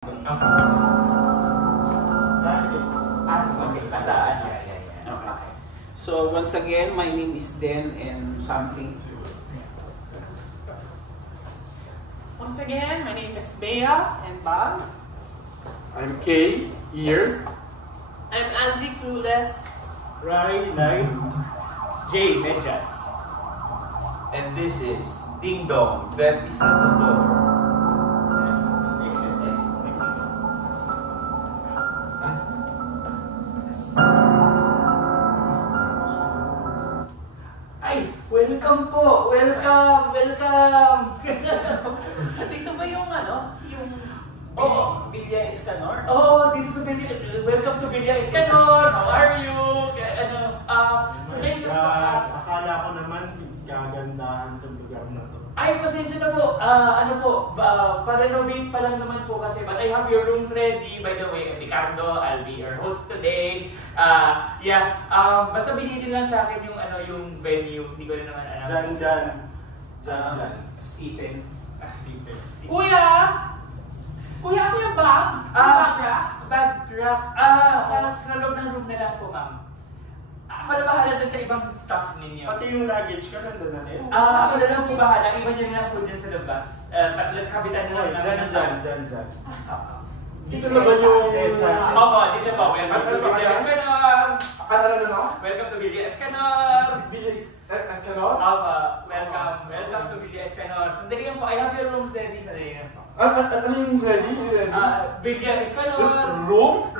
So once again, my name is Den and something. Once again, my name is Bea and Bob. I'm Kay, here. I'm Andy Clueless. Rai, Light. Jay, Medyas. And this is Ding Dong, that is at the door. Ay, welcome po! Welcome! Dito ba yung Villa Escanor? Oh, dito sa Villa. Welcome to Villa Escanor! How are you? Akala ko naman gagandahan itong lugar na to. Ay, pasensya na po. Pa-renovate pa lang naman po kasi. But I have your rooms ready. By the way, I'm Ricardo. I'll be your host today. Basta binili lang sa akin yung venue. Hindi ko na naman alam. Jan. Stephen. Kuya! Kuya, kasi yung bag? Bag rack? Bag rack. Sa loob ng room na lang po, ma'am. Ako na bahala dun sa ibang staff ninyo. Pati yung luggage ka nandun na rin? Ako na lang po bahala. Iba niyo na lang po dyan sa labas. Kapitan na lang Jan. Dito na ba yung... Opo, dito po. Welcome to Villa Escanor! Welcome to Villa Escanor! Villa Escanor? Opo, welcome to Villa Escanor. Sandali lang po, I have your rooms ready. Sandali lang po. Ano yung ready? Villa Escanor! Room.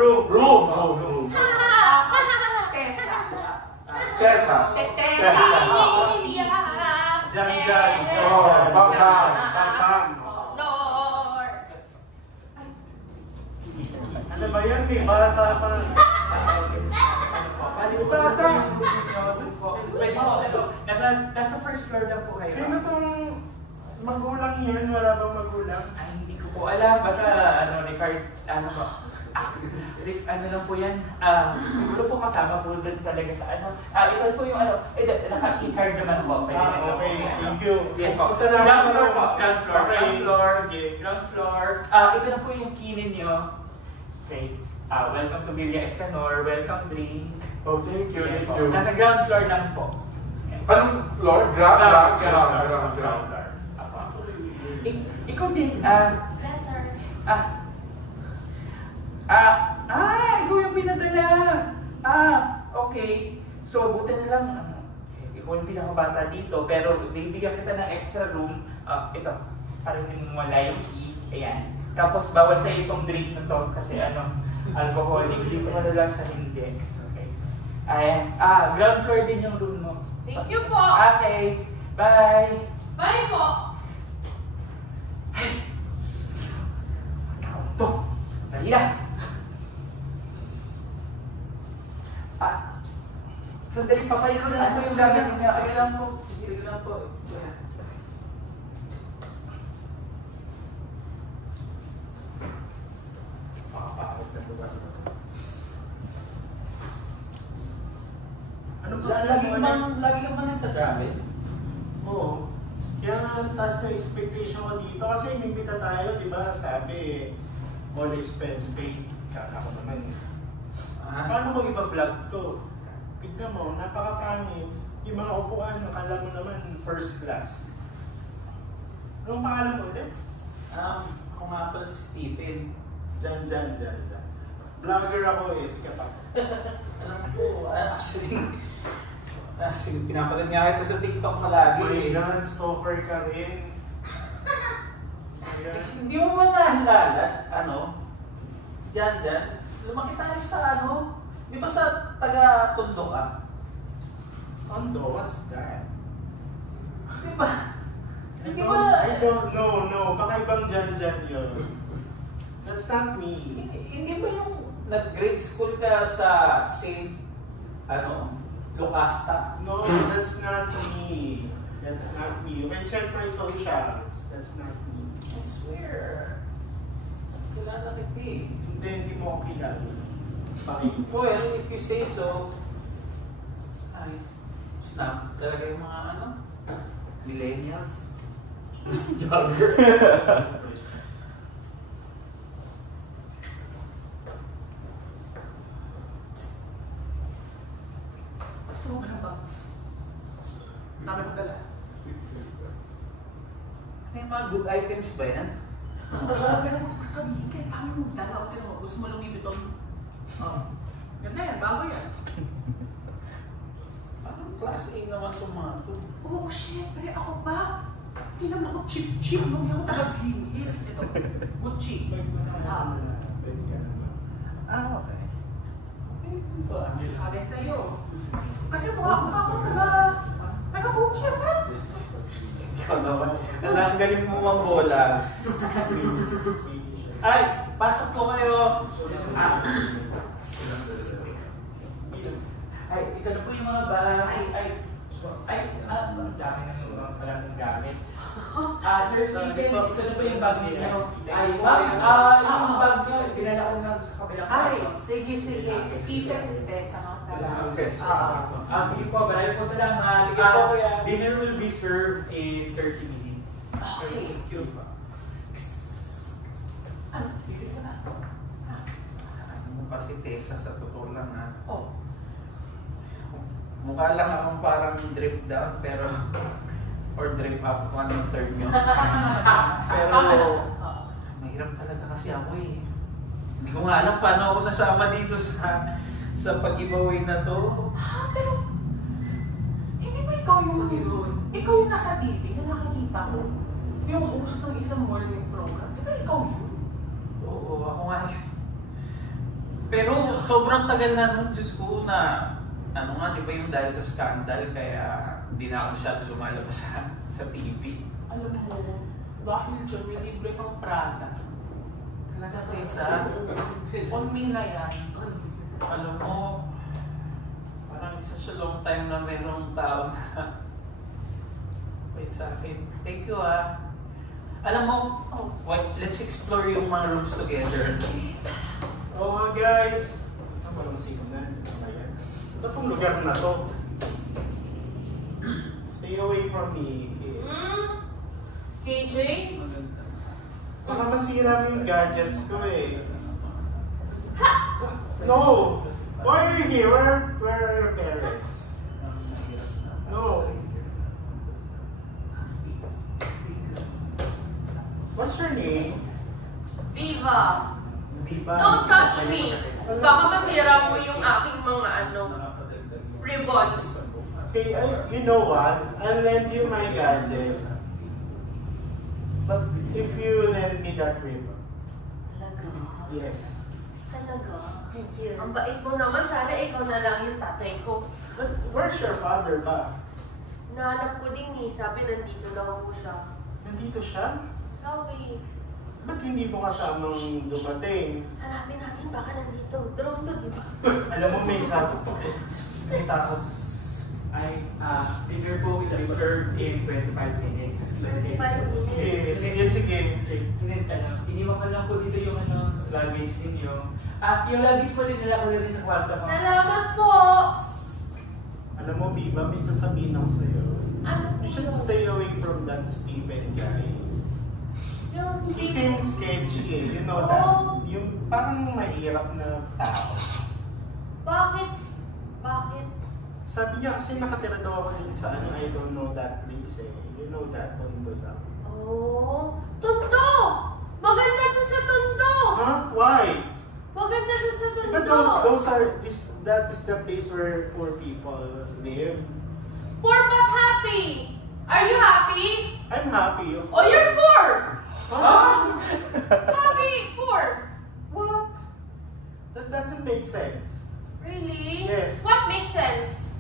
Chesa. Jan. Bang. Door. Ano ba yan? May bata pa. Bata! Pwede po, nasa first floor lang po kayo. Sino tong magulang yan? Wala bang magulang? Ay, hindi ko po alam. Basta, ano lang po yan. Siguro po kasama po doon talaga sa ito po yung naka-keycard naman po. Okay, thank you. Yan po. Punta na Ground floor po. Okay. Ground floor. Ito na po yung key ninyo. Okay. Welcome to Villa Escanor. Welcome drink. Oh, thank you. Nasa ground floor lang po. Anong floor? Ground floor. Ikaw din, Letter. ikaw yung pinadala. Okay. So, buti na lang, ikaw yung pinakabata dito, pero bibigyan kita ng extra room. Ito, para hindi mo wala yung key. Ayan. Tapos, bawal sa itong drink na to kasi alcoholic. Dito mo na lang sa hindi. Okay. Ayan. Ground floor din yung room mo. Thank you po. Okay. Bye. Bye po. Ito. Dali na. Sandali, papalik ko na lang po yung gamit niya. Sige lang po. Lagi ka ba nagtatravel? Oo. Kaya nga ang taas na expectation ko dito kasi inimbita tayo, di ba? Sabi, all expense paid. Kaka ko naman. Paano mo ipa-vlog to? Tignan mo, napaka-pangit. Yung mga upuan, nakala mo naman first class. Anong pangalan mo ulit? Ako nga pala Stephen. Jan. Vlogger ako sikat ako. Alam po, actually, pinapanood nga kita sa TikTok palagi. My God, stalker ka rin. Hindi mo ba naalala, Jan, lumaki tayo sa di ba sa taga-Tondo ka? Tondo, what's that? Di ba? Hindi ba? I don't know. Baka ibang Jan yun. That's not me. Hindi ba yung nag-grade school ka sa St. Lucasta? No, that's not me. You can check my socials. That's not me. I swear. Kilala kita eh. Hindi mo ako kilala. Well, if you say so, snap talaga yung mga millennials. Jogger. Dami kong dala. Ano yung mga good items ba yan? Pero kung sabihin kayo, dami mong dala. O tira mo, gusto mo Louis Vuitton? Ganda yan, bago yan. Anong class A naman itong mga ito? Oo, syempre, ako ba? Hindi naman ako cheap-cheap. Hindi ako taga-Green Hills. Ito, Gucci. Pwede ka naman. Okay. Ba? Bagay sa'yo. Kasi mukha ako taga-Gucci ako. Ikaw naman. Ang galing mo mambola. Ay, pasok po kayo. Ay, ito na po yung mga bahay. Ang dami na sobrang maraming gamit. Sir Stephen, ito na po yung bag niyo. Yung bag niyo, dinala ko lang sa kabilang Ay, kwarto. sige. Stephen, pesa mo. Sige po, maraming po salamat. Sige po, kuya. Dinner will be served in 30 minutes. Okay. Thank you. Ano? Bibili ko na. Ano mo kasi Tessa, sa totoo lang ha. Oh. Mukha lang akong parang drip down, pero or drip up, 1/3 yun. Pero mahirap talaga kasi ako eh. Hindi ko nga alam paano ako nasama dito sa pag-giveaway na to. Pero hindi ba ikaw yung ikaw yung nasa TV na nakikita ko? Yung host ng isang morning program. Di ba ikaw yun? Oo, ako nga yun. Pero sobrang tagal na nun, Diyos ko, na ano nga, di ba yung dahil sa scandal, kaya hindi na ako masyado lumalabas sa TV. Alam mo, dahil dyan may libre kang Prada. Talaga, Tessa? On me na yan. Alam mo, parang it's such a long time na mayroong tao na wait sa akin. Thank you Alam mo, let's explore yung mga rooms together. Oh guys! Ano ba naman signal? Ayan. Ito pong lugar na to. Stay away from me. KJ? Baka masira mo yung gadgets ko eh. No! Why are you here? Where are your parents? No. What's your name? Viva! Viva. Don't touch me! Baka masira mo yung aking mga ribbons. Okay, you know what? I'll lend you my gadget. But if you lend me that ribbon. Talaga? Yes. Talaga? Thank you. Ang bait mo naman, sana ikaw na lang yung tatay ko. But where's your father ba? Nahanap ko din sabi nandito daw po siya. Nandito siya? Sorry. Ba't hindi mo kasamang dumating? Hanapin natin, baka nandito. Drone to, di ba? Alam mo, may may takot. Dinner po will be served in 25 minutes. 25 minutes. Sige. Iniwan ko lang po dito yung luggage ninyo. Yung luggage po din nila ko rin sa kwarto mo. Salamat po! Alam mo, Viva, may sasabihin ako sa'yo. Ano po You should yun? stay away from that Stephen guy. Yung He Steve. seems sketchy eh. You know Oh. that? Yung parang mahirap na tao. Bakit? Bakit? Sabi niya kasi nakatira daw ako din sa I don't know that place eh. You know that, Tondo daw. Oh, Tondo! Maganda to sa Tondo! Huh? Why? Maganda to sa But Tondo! that is the place where poor people live. Poor but happy! Are you happy? I'm happy. Oh, you're poor! Huh? Happy, poor! What? That doesn't make sense. Really? Yes. What makes sense?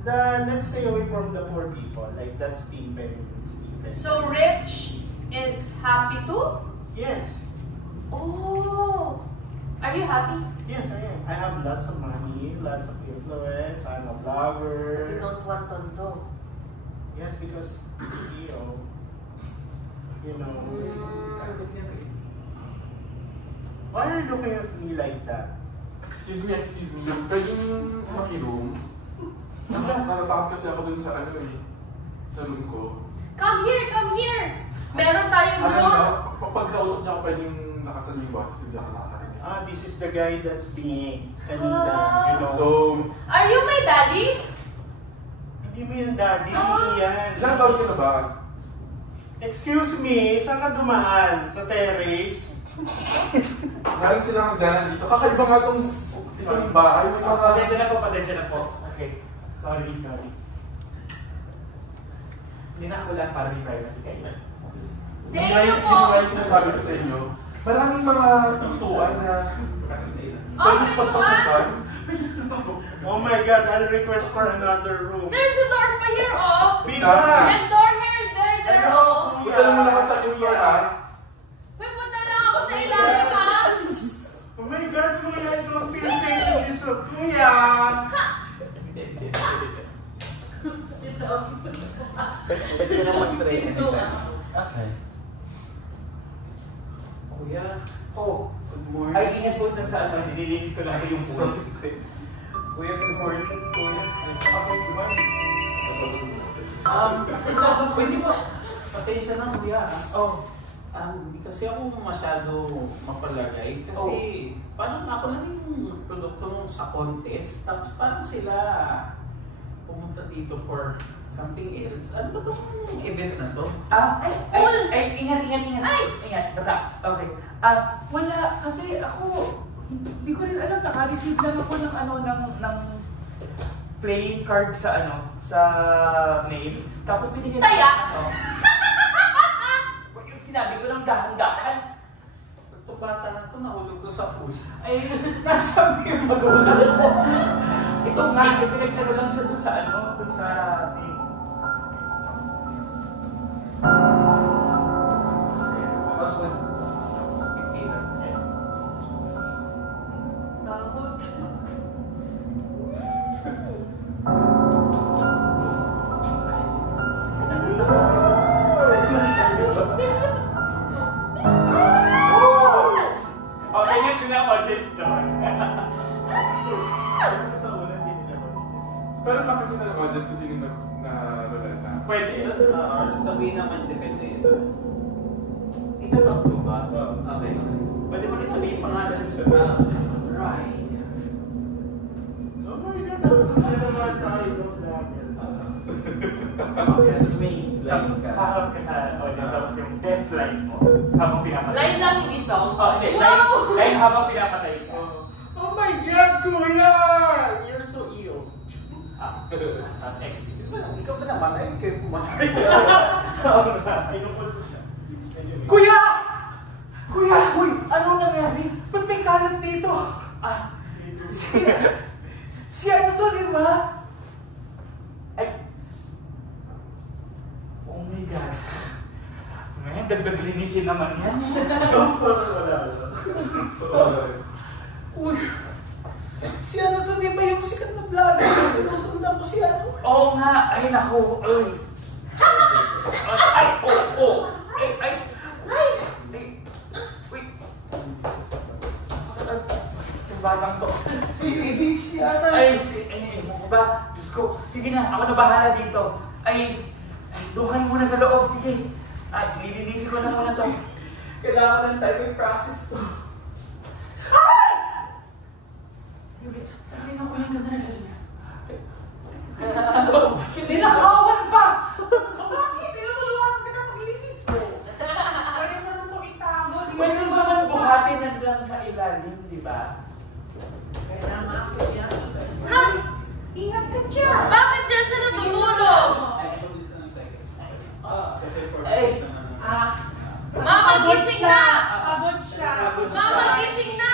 Let's stay away from the poor people. Like that Stephen. So rich is happy too? Yes. Oh, are you happy? Yes, I am. I have lots of money, lots of influence. I'm a You blogger. don't want Tondo. Yes, because you know. Why are you looking at me like that? Excuse me. Pwedeng makiroom? Natatakot kasi ako dun sa sa room ko. Come here! Meron tayong drone. Pagkausap niya ako pwedeng nakasan yung box, hindi ako nakakarinig. This is the guy that's being kanina, you know. So, Are you my daddy? Hindi mo yan, daddy. Ah! Hindi yan. Ilang baon ka na ba? Excuse me, saan ka dumaan? Sa terrace? Maraming silang hagdanan dito. Kakaiba nga itong bahay. May mga... Pasensya na po. Okay. Sorry. Hindi na ako lang para may privacy kayo. Thank Guys, you yun po! nga yung sinasabi ko sa inyo. Maraming mga tutuan na pwede pagpasukan. Oh my God, I'll request for another room. There's a door pa here, oh! Pita! And door here, there, oh! Punta lang muna ka sa yung floor, ha? May punta lang ako sa ilalim, ha? Oh my God, kuya, I don't feel safe in this room. Kuya! Pwede ka na mag-try anytime. Okay. Kuya, Oh, good morning. ay ingat po dun sa ano, nililinis ko lang ito yung pool. Kuya, good morning. Kuya. Okay, sige. Pwede ba? Pasensya na, kuya. Oh, Hindi kasi ako masyado mapalagay kasi parang ako lang yung produkto nung sa contest tapos parang sila pumunta dito for something else. Ano ba itong event na to? ingat. Ay! Ingat, basta. Okay. Wala, kasi ako, hindi ko rin alam, naka-receive lang ako ng ng playing card sa sa mail. Tapos binigyan Taya! Yung sinabi ko ng dahan-dahan. Ito bata na to, nahulog to sa pool. Ay, Nasabi yung magulang mo. ito nga, pinagtagal lang siya dun sa dun sa thing. Tapos na. Takot. Okay, yun sila audience doon. Sa una, hindi nila Pero makikita ng audience kasi yung na Pwede. Sabihin naman, depende sa... Itatakbo ba? Okay, so pwede mo rin sabihin pangalan. Right. Oh my God, ano naman tayo, no vlogger. Okay, tapos may line ka. Harap ka sa audience, tapos yung death line mo habang pinapatay. Line lang, hindi song. Oh, hindi. Wow! Line habang pinapatay ka. Oh my God, kuya! You're so ill. Tapos exist. Ikaw ba naman? Ay, kayo pumatay. Pinupul ko siya. Kuya! Kuya! Uy! Ano nangyari? Ba't may kalat dito? Si ano to, di ba? Ay. Oh my God. Ngayon, dagdag linisin naman yan. Uy! Si ano to, di ba yung sikat na vlogger? Sinusundan ko si ano? Oo nga. Ay, naku. Ay. Ay, oh. Ay. Wait. Yung batang to. Si ano? Ay, mo ba? Diyos ko. Sige na, ako na bahala dito. Ay, doon kayo muna sa loob. Sige. Ay, lilinisin ko na muna to. Kailangan ng typing process to. Sabi na ko yung ganda na ganyan. Hindi nakawan pa! Bakit? Tinutulungan kita maglinis ko. Pwede mo naman itong itago. Pwede mo naman buhatin na lang sa ilalim, di ba? Kaya naman yan. Ha? Ingat ka dyan! Bakit dyan siya natutulog? Ay! Mama, gising na! Pagod siya! Mama, gising na!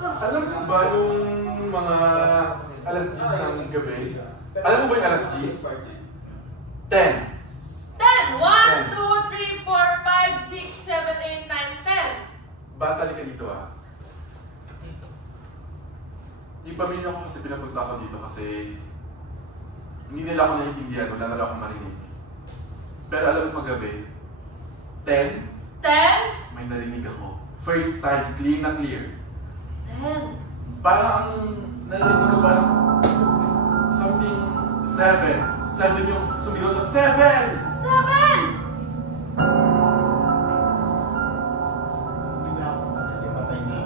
Alam mo ba yung mga alas 10 ng gabi? Alam mo ba yung alas 10? 10. 10! 1, 2, 3, 4, 5, 6, 7, 8, 9, 10. Bata ka dito ah. Yung pamilya ko kasi pinapunta ko dito kasi hindi nila ako naiintindihan, wala nila akong marinig. Pero alam mo kagabi, 10, 10? may narinig ako. First time, clear na clear. 10. Parang ang narinig ko parang something 7. 7 yung sumigaw sa 7! 7! Hindi na ako sa patay ni...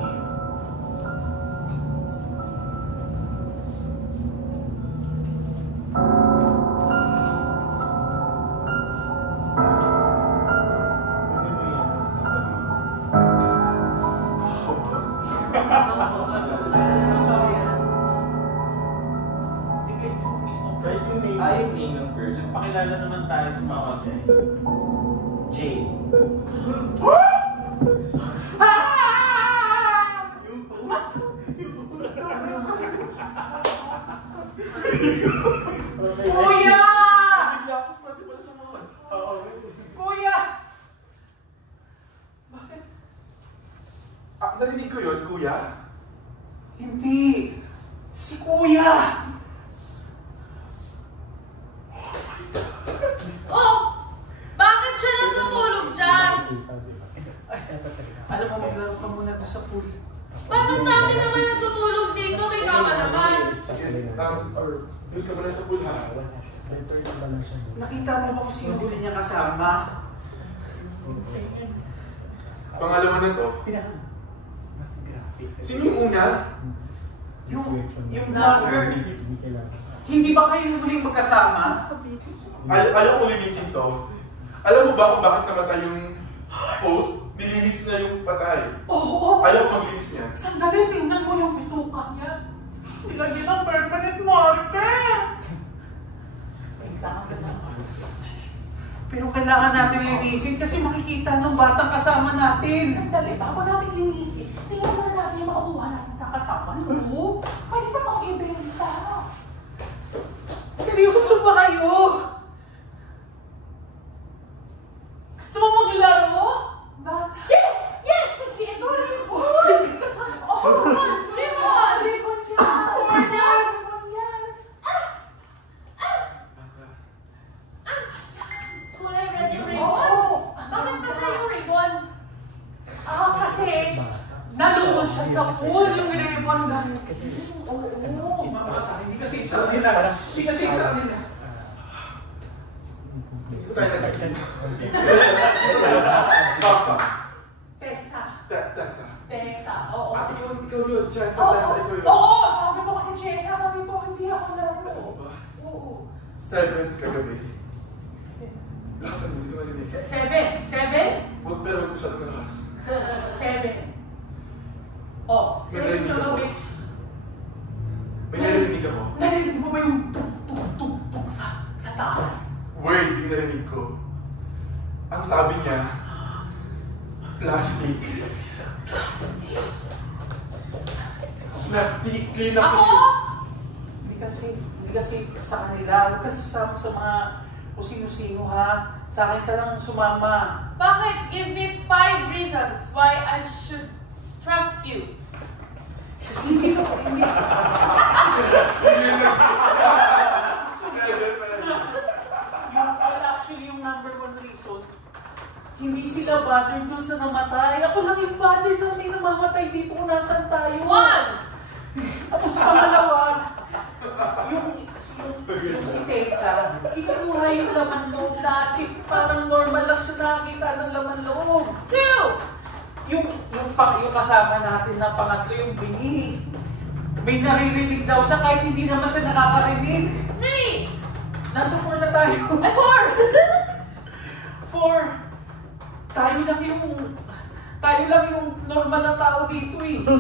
magkakilala naman tayo sa mga Jay. Kuya! Lakas pati pala sumunod. Kuya! Bakit? Narinig ko yun, kuya. Hindi. Si Kuya! Oh! Bakit siya natutulog dyan? Alam mo, maglaro ka muna doon sa pool. Ba't ang dami naman natutulog dito? May kama naman. Sige, doon ka muna sa pool ha. Nakita mo ba kung sino huli niya kasama? Pangalawa na to. Sino yung una? Yung vlogger. Hindi ba kayo huling magkasama? Alam mo linisin to. Alam mo ba kung bakit namatay yung host? Nilinis na yung patay. Oo! Ayaw mo maglinis niya. Sandali, tingnan mo yung bituka niya. Nilagyan ng permanent marker! Pero kailangan natin linisin kasi makikita ng batang kasama natin. Sandali, bago natin linisin, tingnan mo na natin yung makukuha natin sa katawan mo. Pwede ba itong ibenta? Seryoso ba kayo? Gusto mo maglaro? Yes! Yes! Sige, ito rin po! Rimon! Rimon! Ribbon yan! Ribbon yan! Kulay red yung ribbon. Bakit pa sa'yo yung ribbon? Kasi nalunod siya sa pool yung ribbon ganun. Si Mama sa akin, hindi kasi isa nila. Hindi kasi isa nila. Papa. Tessa. Tessa. Tessa, oo. Ikaw yun. Chessa, Oo, Tessa, ikaw yun. oo, sabi ko kasi Chessa, sabi ko hindi ako laro. Oo ba? Oo. 7 kagabi. Lakasan mo, hindi ko marinig. 7? 7? Huwag pero huwag masyadong malakas. 7. Oh, May 7 narinig ka ako. gawin. May narinig ako. Narinig mo ba yung tuk-tuk-tuk sa taas? Word yung narinig ko. Ang sabi niya, plastic. Plastic, clean up. Ako? Hindi kasi sa kanila. Huwag kasi sama sa mga kung sino-sino ha. Sa akin ka lang sumama. Bakit? Give me 5 reasons why I should trust you. Kasi hindi. Actually, yung number 1 reason, hindi sila bothered doon sa namatay. Ako lang yung bothered na may namamatay dito kung nasan tayo. 1. Tapos pangalawa, yung si Tessa, kinukuha yung laman loob na as if parang normal lang siya nakakita ng laman loob. 2. Yung kasama natin na pangatlo yung bingi. May naririnig daw siya kahit hindi naman siya nakakarinig. 3. Nasa 4 na tayo. Ay, 4. 4. Tayo lang yung normal na tao dito eh. 1.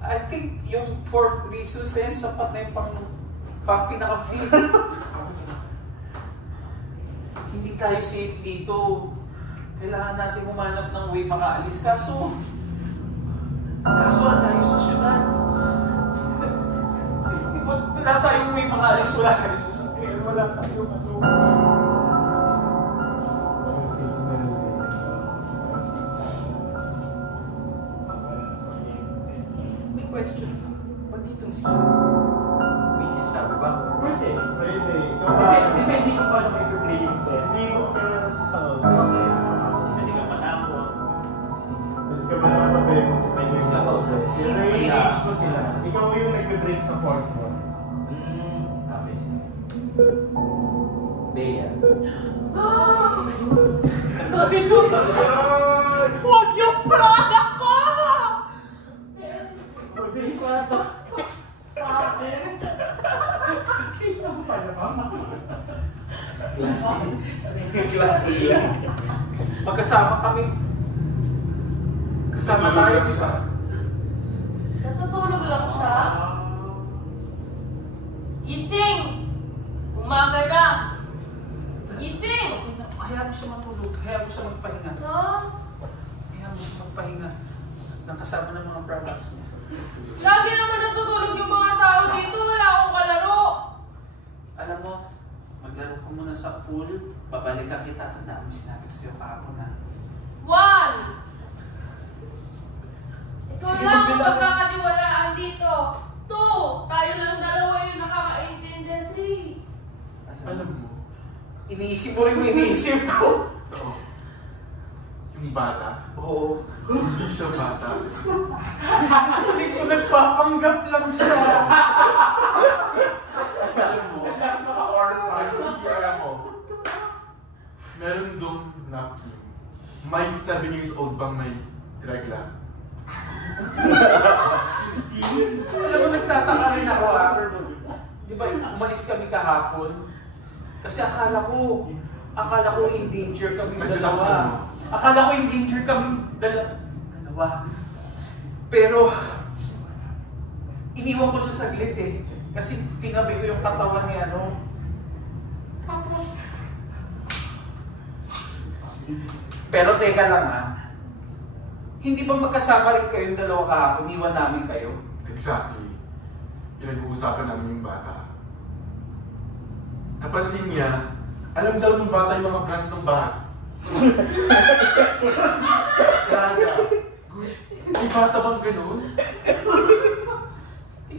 I think yung 4 reasons na yun, sapat na yung pang pinaka-feel. Hindi tayo safe dito. Kailangan natin humanap ng way makaalis. Kaso ang tayo sa syudad. Wala tayong way makaalis. Wala tayo sa sakyan. Wala tayong ano. May question. Ba't ditong si may sinasabi ba? Pwede. Pwede. Ikaw ba? Depende kung paano may play yung test. Limot ka na kasi sa Saudi. Pwede ka manako. Pwede ka makakabe kung may news na Tapos, Sino yung age mo sila? Ikaw yung nagbe-break sa fourth floor. Okay. Bea. Huwag yung product ko! Pwede ko ata. Class A yan. Magkasama kami. Kasama tayo. Natutulog lang siya. Gising! Umaga na! Gising! Hayaan mo siya matulog. Hayaan mo siya magpahinga. Ha? Hayaan mo siya magpahinga. Nang kasama ng mga products niya. Lagi naman natutulog yung mga tao dito. Wala akong kalaro. Alam mo, maglaro ka muna sa pool. Babalikan kita. Tandaan mo sinabi ko sa'yo kahapon na. 1! Ikaw Sige, lang ang magbilang. pagkakatiwalaan dito. 2! Tayo lang dalawa yung nakakaintindi. 3! Alam mo, Iniisip mo rin yung iniisip ko. oo. Yung bata, Oo. hindi siya bata. Hindi ko nagpapanggap lang siya. Alam mo, CR ako. Meron dong napkin. May 7 years old bang may regla? Alam mo, nagtataka rin ako Di ba umalis kami kahapon? Kasi akala ko in danger kami Medyo dalawa. nakasama mo. Akala ko in danger kami dalawa. Pero, iniwan ko siya saglit eh. Kasi tinabi ko yung katawan ni ano. Tapos, pero teka lang hindi ba magkasama rin kayong dalawa kahapon? Iwan namin kayo? Exactly. Pinag-uusapan namin yung bata. Napansin niya, alam daw ng bata yung mga brands ng bags. Praga, Gucci, may bata bang ganun? Hindi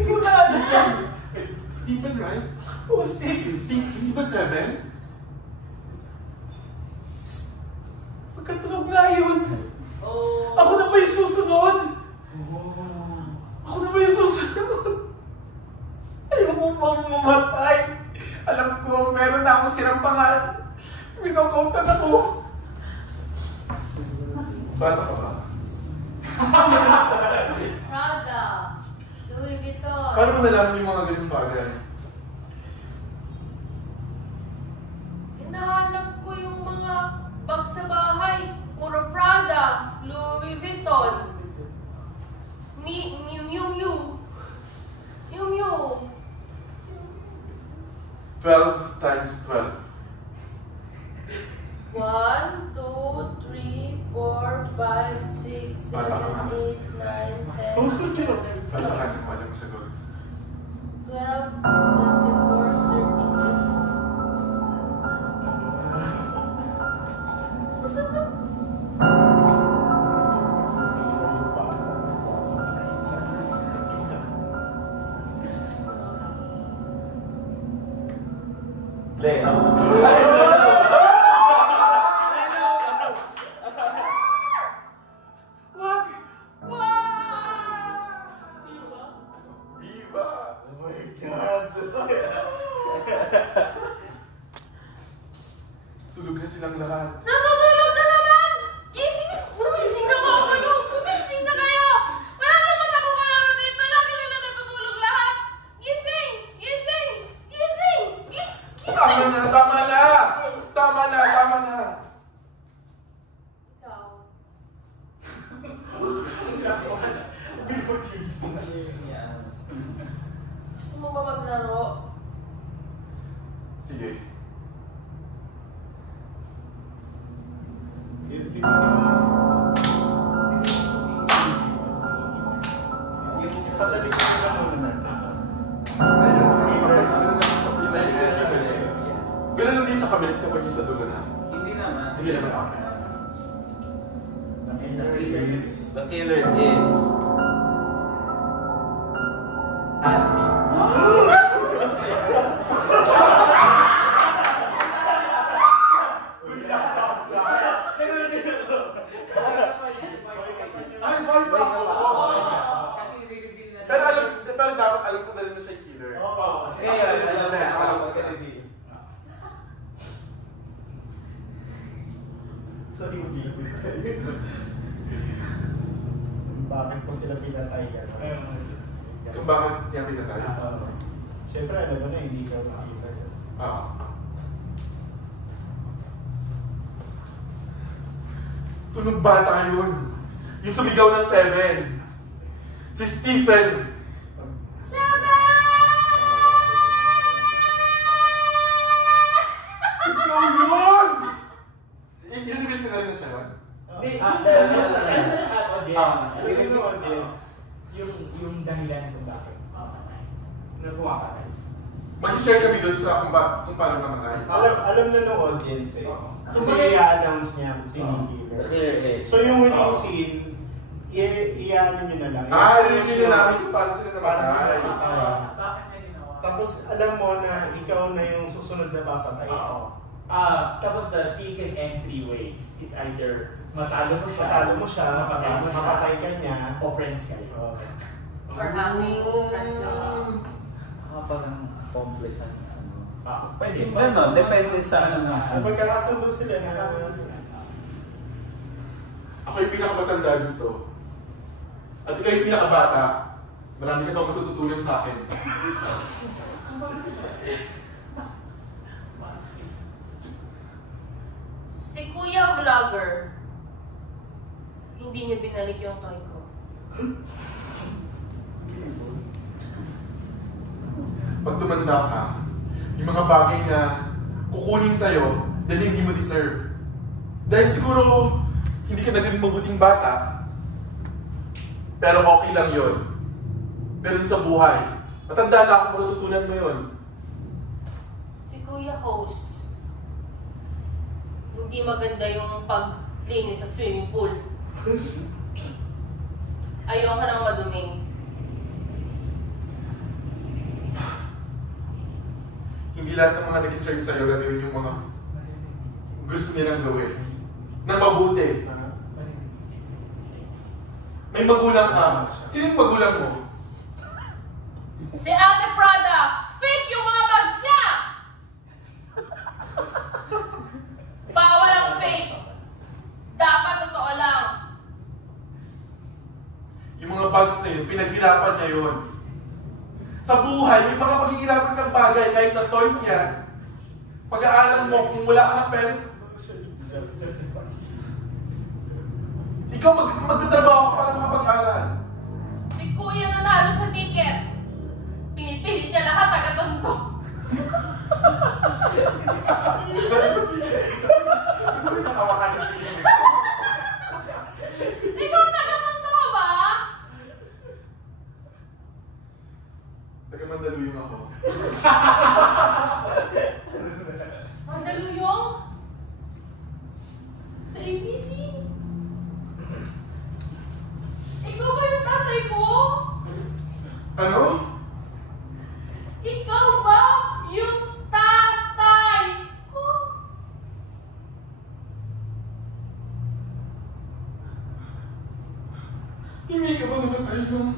ko na alam. Stephen, right? Oh, Steve. Steve, hindi ba 7? Magkatulog nga yun. Oh. Ako na ba yung susunod? Ako na ba yung susunod? Ayoko pang mamatay. Alam ko, meron na akong sirang pangalan. Minokautan ako. Bata ka ba? Prada. Louis Vuitton. Paano mo nalaman yung mga ganung bagay? Hinahanap ko yung mga bag sa bahay. Puro Prada, Louis Vuitton, Miu Miu. 12 times 12. 1, 2, 3, 4, 5, 6, 7, 8, 9, 10, Bata ka ng pala mo sagot. 12, 24, 36. Wag! Viva! Oh my God! Tulog na silang lahat. Natutulog na naman! Gumising na kayo! Gumising na kayo! Wala naman ako kalaro dito. Lagi nila natutulog lahat. Gising! Gising! Gising! Tama na! Tama na! Tama na! Tama na! Ikaw. Gusto mo ba maglaro? Sige. Yung katabi ko sila muna natin. Ayun. Ganun lang din sa kabilis kapag yung sa dulo na. Hindi naman. Hindi naman ako. The killer is Andy. Ay, sorry pa ako. Kasi i-reveal na Pero dapat alam ko na rin na siya yung killer. Oo. Alam ko na. So, hindi. Bakit po sila pinatay yan? Kung bakit niya pinatay. Siyempre, alam mo na, hindi ka makita yan. Tunog bata yun. Yung sumigaw ng 7. Si Stephen. 7! Hindi, dahil na ano na ang audience? Within the audience. Yung dahilan kung bakit mamatay. Nagawa ka tayo. Mag-share kami doon sa kung paano namatay. Alam na ng audience eh. Kasi i-announce niya kung sino yung killer. So yung huling scene, i-ano nyo na lang. Review na namin kung paano sila namatay. Bakit niya ginawa? Tapos alam mo na ikaw na yung susunod na papatay. Tapos the second and three ways. It's either matalo mo siya, mapatay ka niya, o friends kayo. Or hanging friends lang. Parang accomplice ano. Pwede. Ganon, depende sa ano. Magkakasundo sila na Ako yung pinakamatanda dito. At ikaw yung pinakabata. Marami ka pang matututunan sa akin. Si Kuya Vlogger, hindi niya binalik yung toy ko. Pag tumanda ka, yung mga bagay na kukunin sa'yo dahil hindi mo deserve. Dahil siguro, hindi ka naging mabuting bata. Pero okay lang yun. Pero sa buhay, matanda na ako, matututunan mo yun. Si Kuya Host, hindi maganda yung paglinis sa swimming pool. Ayoko nang madumi. Hindi lahat ng mga nag-serve sa'yo gagawin yung mga gusto nilang gawin. Na mabuti. May magulang ka. Sino yung magulang mo? Si Ate Prada, fake yung mga bags niya! Bawal ang fake. Dapat totoo lang. Yung mga bags na yun, pinaghirapan niya yun. Sa buhay, may mga paghihirapan kang bagay kahit na toys yan. Pag-aaral mo kung wala ka ng pera. Ikaw magtatrabaho ka para makapag-aral. Si Kuya nanalo sa ticket. Pinipilit niya lahat taga-tondo. Ikaw taga-tondo ka ba? Taga-Mandaluyong ako. Mandaluyong? Sa ABC? Ikaw ba yung tatay ko? Ano? Ikaw ba yung tatay ko? Hindi ka ba namatay nung...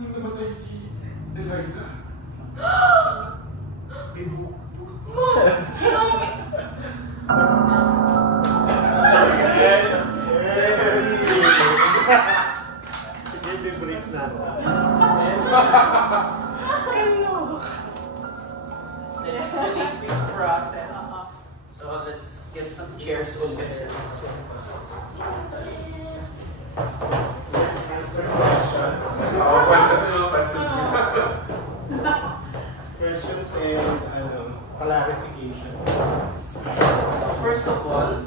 Nung namatay si Eliza? Sige, brief na. Process. So let's get some chairs open. Answer questions. Questions. Questions and clarification. So first of all,